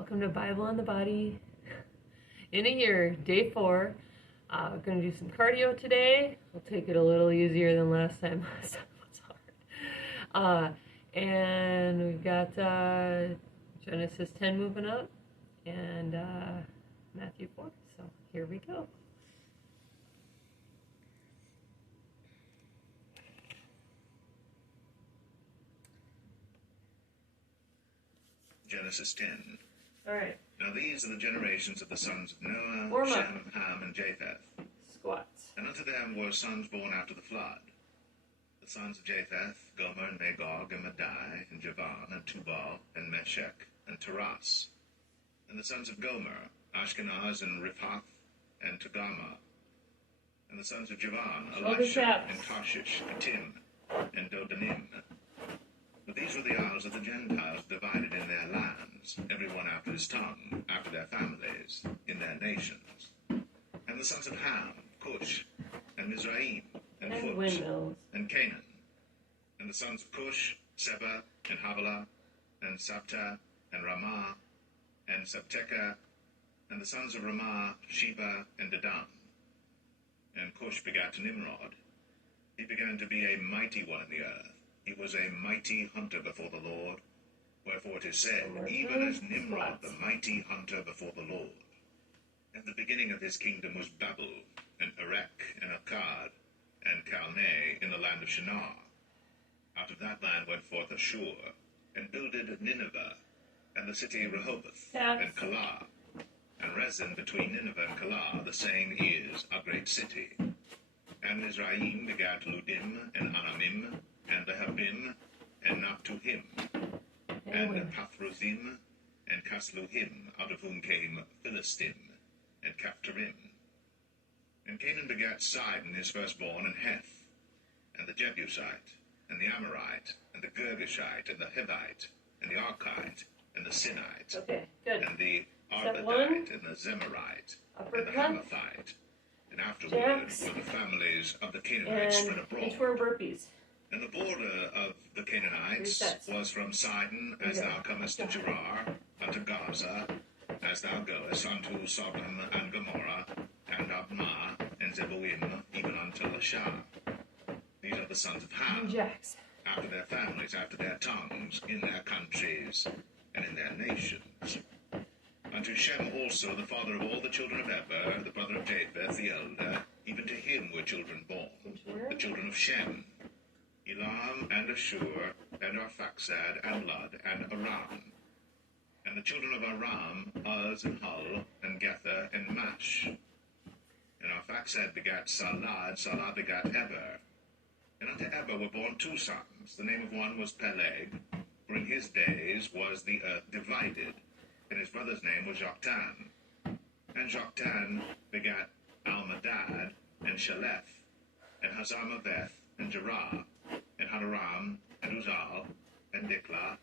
Welcome to Bible on the Body in a Year, day 4. We're going to do some cardio today. We'll take it a little easier than last time. Last time was hard. And we've got Genesis 10 moving up and Matthew 4. So here we go. Genesis 10. All right. Now these are the generations of the sons of Noah, Shem, Ham, and Japheth. Squats. And unto them were sons born after the flood. The sons of Japheth, Gomer, and Magog, and Madai, and Javan, and Tubal, and Meshech, and Taras. And the sons of Gomer, Ashkenaz, and Riphath, and Togarmah. And the sons of Javan, Elisha, and Tarshish, Kittim, and Dodanim. But these were the isles of the Gentiles divided in their lands, every one after his tongue, after their families, in their nations. And the sons of Ham, Cush, and Mizraim, and Phut, and Canaan. And the sons of Cush, Seba, and Havilah, and Sabta, and Ramah, and Sabteca. And the sons of Ramah, Sheba, and Dedan. And Cush begat Nimrod. He began to be a mighty one in the earth. He was a mighty hunter before the Lord. Wherefore it is said, even as Nimrod, the mighty hunter before the Lord. And the beginning of his kingdom was Babel, and Erech, and Akkad, and Calneh in the land of Shinar. Out of that land went forth Ashur, and builded Nineveh, and the city Rehoboth, and Calah. And Rezin between Nineveh and Calah, the same is a great city. And Mizraim begat Ludim, and Anamim, and Lehabim, and Naphtuhim, and Pathruthim, and Casluhim, out of whom came Philistim, and Caphtorim. And Canaan begat Sidon his firstborn, and Heth, and the Jebusite, and the Amorite, and the Girgashite, and the Hivite, and the Archite, and the Sinite, and the Arvadite, and the Zemarite, and the Hamathite. And afterward were the families of the Canaanites spread abroad. Each were burpees. And the border of the Canaanites was from Sidon, as thou comest to Gerar, unto Gaza, as thou goest unto Sodom and Gomorrah, and Admah, and Zeboim, even unto Lasha. These are the sons of Ham, after their families, after their tongues, in their countries, and in their nations. Unto Shem also, the father of all the children of Eber, the brother of Japheth, the elder, even to him were children born, the children of Shem, Elam, and Ashur, and Arphaxad, and Lud, and Aram. And the children of Aram, Uz, and Hul, and Gether, and Mash. And Arphaxad begat Salah, and Salah begat Eber. And unto Eber were born 2 sons. The name of one was Peleg, for in his days was the earth divided. And his brother's name was Joktan. And Joktan begat Almadad, and Shaleth, and Hazarmaveth, and Jerah, and Hadoram, and Uzal, and Diklah,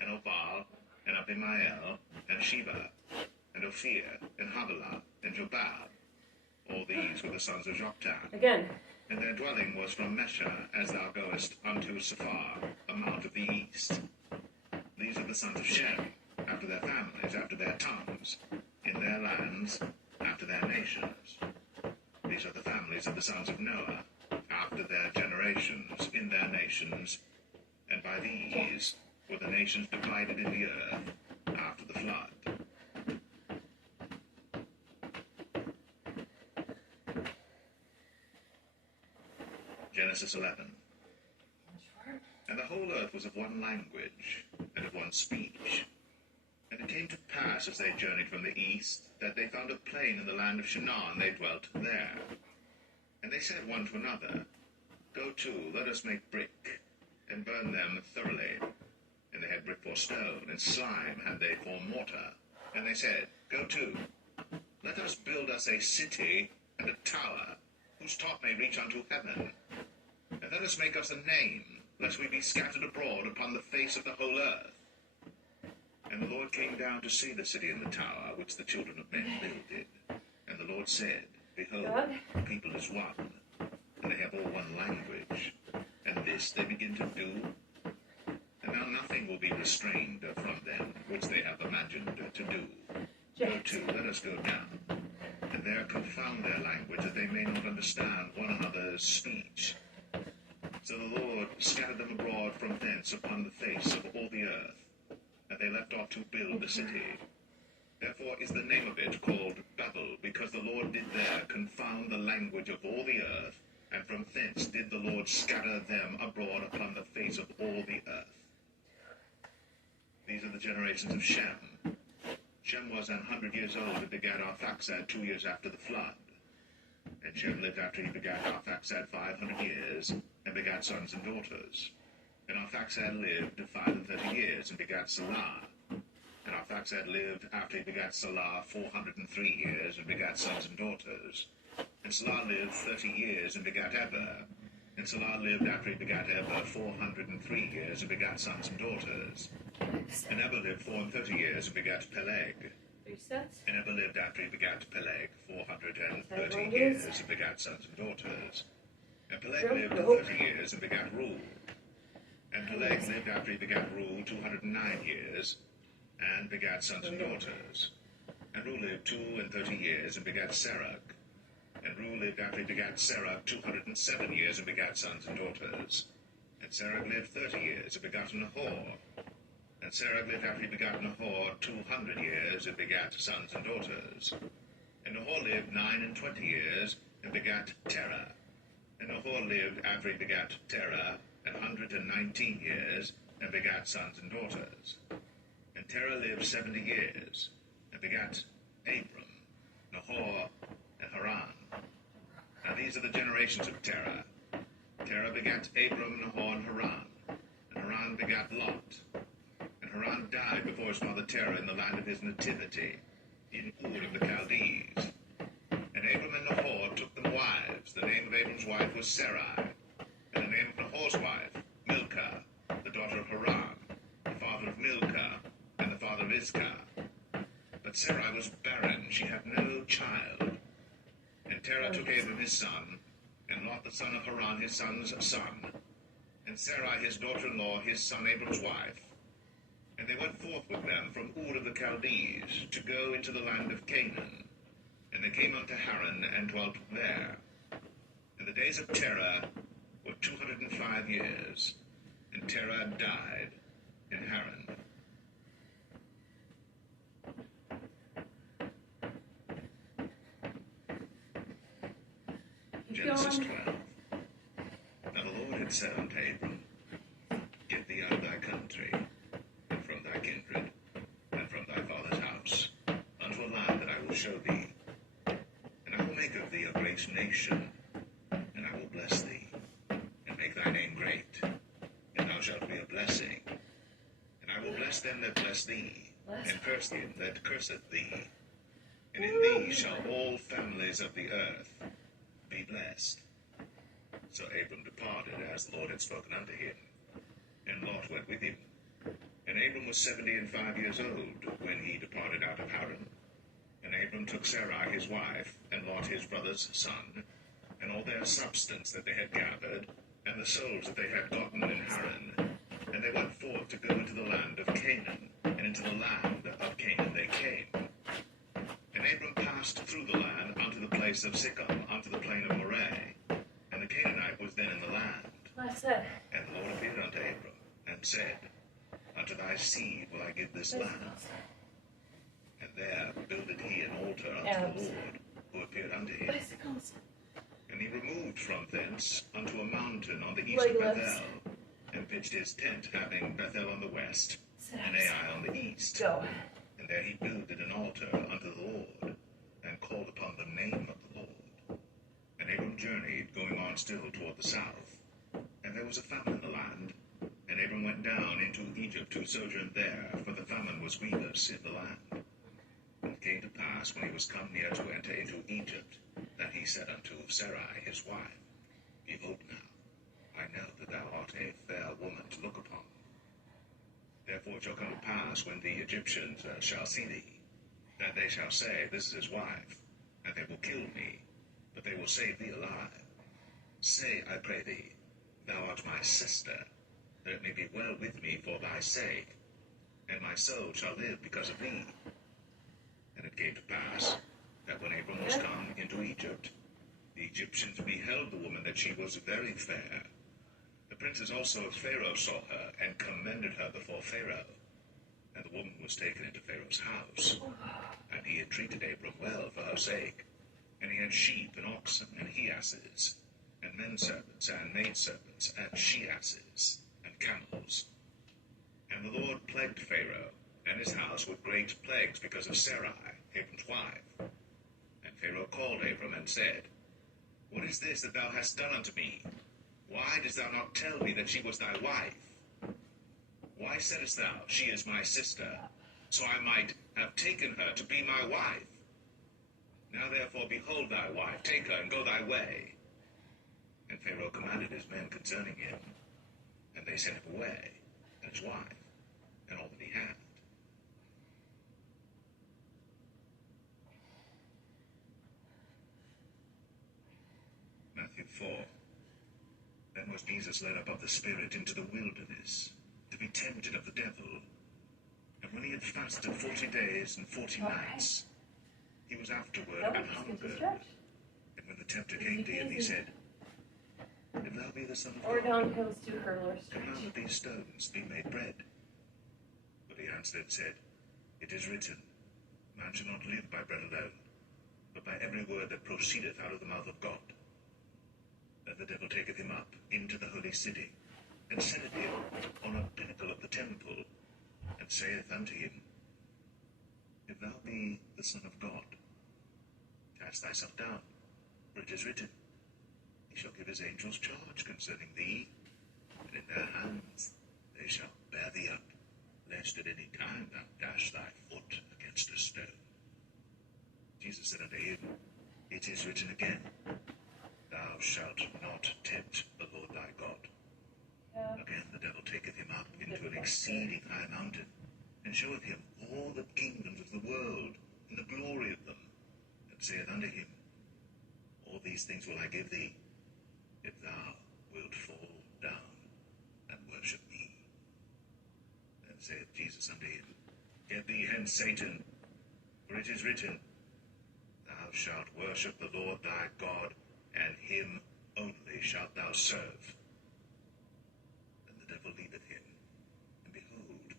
and Obal, and Abimael, and Sheba, and Ophir, and Havilah, and Jobab. All these were the sons of Joktan. Again. And their dwelling was from Mesha, as thou goest unto Sephar, a mount of the east. These are the sons of Shem, after their families, after their tongues, in their lands, after their nations. These are the families of the sons of Noah, after their generations, in their nations, and by these were the nations divided in the earth after the flood. Genesis 11. And the whole earth was of one language, and of one speech. And it came to pass, as they journeyed from the east, that they found a plain in the land of Shinar, and they dwelt there. And they said one to another, Go to, let us make brick, and burn them thoroughly. And they had brick for stone, and slime had they for mortar. And they said, Go to, let us build us a city and a tower, whose top may reach unto heaven. And let us make us a name, lest we be scattered abroad upon the face of the whole earth. And the Lord came down to see the city and the tower, which the children of men builded. And the Lord said, Behold, the people is one, and they have all one language. And this they begin to do. And now nothing will be restrained from them, which they have imagined to do. Go to, let us go down, and there confound their language, that they may not understand one another's speech. So the Lord scattered them abroad from thence upon the face of all the earth, and they left off to build the city. Therefore is the name of it called Babel, because the Lord did there confound the language of all the earth, and from thence did the Lord scatter them abroad upon the face of all the earth. These are the generations of Shem. Shem was 100 years old and begat Arphaxad 2 years after the flood. And Shem lived after he begat Arphaxad 500 years, and begat sons and daughters. And Arphaxad lived 35 years, and begat Salah. And Arphaxad lived after he begat Salah 403 years, and begat sons and daughters. And Salah lived 30 years, and begat Eber. And Salah lived after he begat Eber 403 years, and begat sons and daughters. And Eber lived 430 years, and begat Peleg. And Eber lived after he begat Peleg 430 years, and begat sons and daughters. And Peleg lived 30 years, and begat Reu. And Peleg lived after he begat Reu 209 years, and begat sons and daughters. And Reu lived 32 years, and begat Serug. And Reu lived after he begat Serug 207 years, and begat sons and daughters. And Serug lived 30 years, and begat Nahor. And Serug lived after he begat Nahor 200 years, and begat sons and daughters. And Nahor lived 29 years, and begat Terah. And Nahor lived after he begat Terah 119 years, and begat sons and daughters. And Terah lived 70 years, and begat Abram, Nahor, and Haran. Now these are the generations of Terah. Terah begat Abram, Nahor, and Haran. And Haran begat Lot. And Haran died before his father Terah in the land of his nativity, in Ur of the Chaldees. And Abram and Nahor took them wives. The name of Abram's wife was Sarai. And the name of Nahor's wife, Milcah, the daughter of Haran, the father of Milcah, and the father of Iscah. But Sarai was barren, she had no child. And Terah took Abram his son, and Lot the son of Haran his son's son, and Sarai his daughter-in-law his son Abram's wife. And they went forth with them from Ur of the Chaldees, to go into the land of Canaan. And they came unto Haran, and dwelt there. And the days of Terah were 205 years, and Terah died in Haran. Genesis 12. Now the Lord had said unto Abram, Get thee out of thy country, and from thy kindred, and from thy father's house, unto a land that I will show thee. And I will make of thee a great nation, and I will bless thee, and make thy name great, and thou shalt be a blessing. And I will bless them that bless thee, and curse him that curseth thee. And in thee shall all families of the earth be blessed. So Abram departed as the Lord had spoken unto him, and Lot went with him. And Abram was 75 years old when he departed out of Haran. And Abram took Sarai his wife, and Lot his brother's son, and all their substance that they had gathered, and the souls that they had gotten in Haran. And they went forth to go into the land of Canaan, and into the land of Canaan they came. And Abram passed through the land unto the place of Sichem, unto the plain of Moreh. And the Canaanite was then in the land. And the Lord appeared unto Abram, and said, Unto thy seed will I give this land. And there builded he an altar unto the Lord, who appeared unto him. And he removed from thence unto a mountain on the east of Bethel, and pitched his tent, having Bethel on the west, and Ai on the east. And there he builded an altar unto the Lord, and called upon the name of the Lord. And Abram journeyed, going on still toward the south. And there was a famine in the land. And Abram went down into Egypt to sojourn there, for the famine was grievous in the land. And it came to pass, when he was come near to enter into Egypt, that he said unto Sarai his wife, Behold now, I know that thou art a fair woman to look upon. Therefore it shall come to pass, when the Egyptians shall see thee, that they shall say, This is his wife, and they will kill me, but they will save thee alive. Say, I pray thee, Thou art my sister, that it may be well with me for thy sake, and my soul shall live because of thee. And it came to pass that when Abram was come into Egypt, the Egyptians beheld the woman that she was very fair. The princes also of Pharaoh saw her, and commended her before Pharaoh. And the woman was taken into Pharaoh's house. And he had treated Abram well for her sake. And he had sheep and oxen and he-asses, and men-servants and maid-servants, and she-asses, and camels. And the Lord plagued Pharaoh and his house with great plagues because of Sarai, Abram's wife. And Pharaoh called Abram and said, What is this that thou hast done unto me? Why didst thou not tell me that she was thy wife? Why saidst thou, She is my sister, so I might have taken her to be my wife? Now therefore behold thy wife, take her, and go thy way. And Pharaoh commanded his men concerning him, and they sent him away, and his wife, and all that he had. Matthew 4. Then was Jesus led up of the Spirit into the wilderness, to be tempted of the devil. And when he had fasted 40 days and 40 nights, he was afterward an hungered. And when the tempter came to him, he said, If thou be the Son of Or God, down hills to hurlers. command these stones be made bread. But he answered and said, It is written, Man shall not live by bread alone, but by every word that proceedeth out of the mouth of God. Then the devil taketh him up into the holy city, and setteth him on a pinnacle of the temple, and saith unto him, If thou be the Son of God, cast thyself down, for it is written, He shall give his angels charge concerning thee, and in their hands they shall bear thee up, lest at any time thou dash thy foot against a stone. Jesus said unto him, It is written again, Thou shalt not tempt the Lord thy God. Again the devil taketh him up into an exceeding high mountain, and showeth him all the kingdoms of the world, and the glory of them, and saith unto him, All these things will I give thee, if thou wilt fall down and worship me. Then saith Jesus unto him, Get thee hence, Satan, for it is written, Thou shalt worship the Lord thy God, and him only shalt thou serve. Then the devil leaveth him, and behold,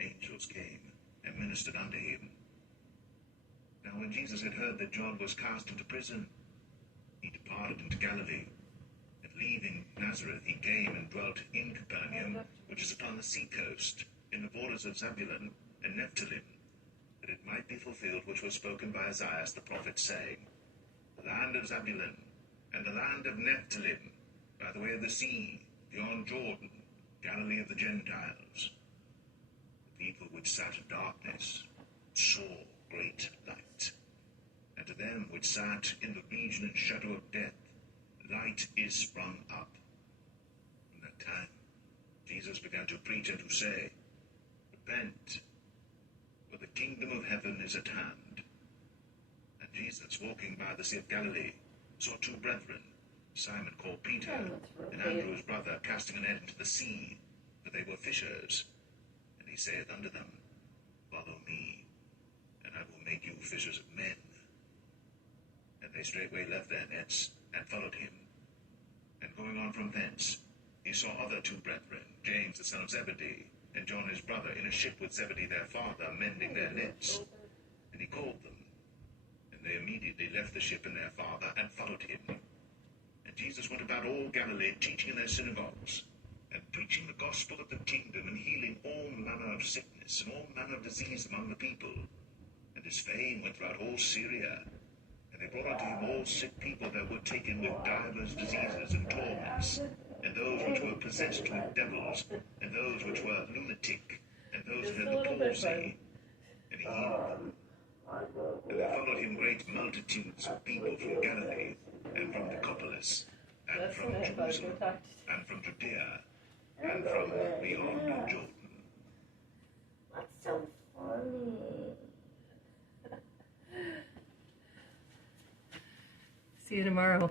angels came and ministered unto him. Now when Jesus had heard that John was cast into prison, he departed into Galilee, and leaving Nazareth he came and dwelt in Capernaum, which is upon the sea coast, in the borders of Zebulun and Nephthalim, that it might be fulfilled which was spoken by Isaiah the prophet, saying, The land of Zebulun, and the land of Nephthalim, by the way of the sea, beyond Jordan, Galilee of the Gentiles. The people which sat in darkness saw great light. And to them which sat in the region and shadow of death, light is sprung up. From that time Jesus began to preach and to say, Repent, for the kingdom of heaven is at hand. And Jesus, walking by the Sea of Galilee, saw two brethren, Simon called Peter, and Andrew his brother, casting a net into the sea, for they were fishers. And he saith unto them, Follow me, and I will make you fishers of men. And they straightway left their nets, and followed him. And going on from thence, he saw other two brethren, James the son of Zebedee, and John his brother, in a ship with Zebedee their father, mending their nets. And he called them. And they immediately left the ship and their father, and followed him. And Jesus went about all Galilee, teaching in their synagogues, and preaching the gospel of the kingdom, and healing all manner of sickness, and all manner of disease among the people. And his fame went throughout all Syria. And they brought unto him all sick people that were taken with divers diseases and torments, and those which were possessed with devils, and those which were lunatic, and those who had the palsy, and he healed them. And there followed him great multitudes of people from Galilee, and from Decapolis, and from Jerusalem, and from Judea, and from beyond Jordan. That's so funny. See you tomorrow.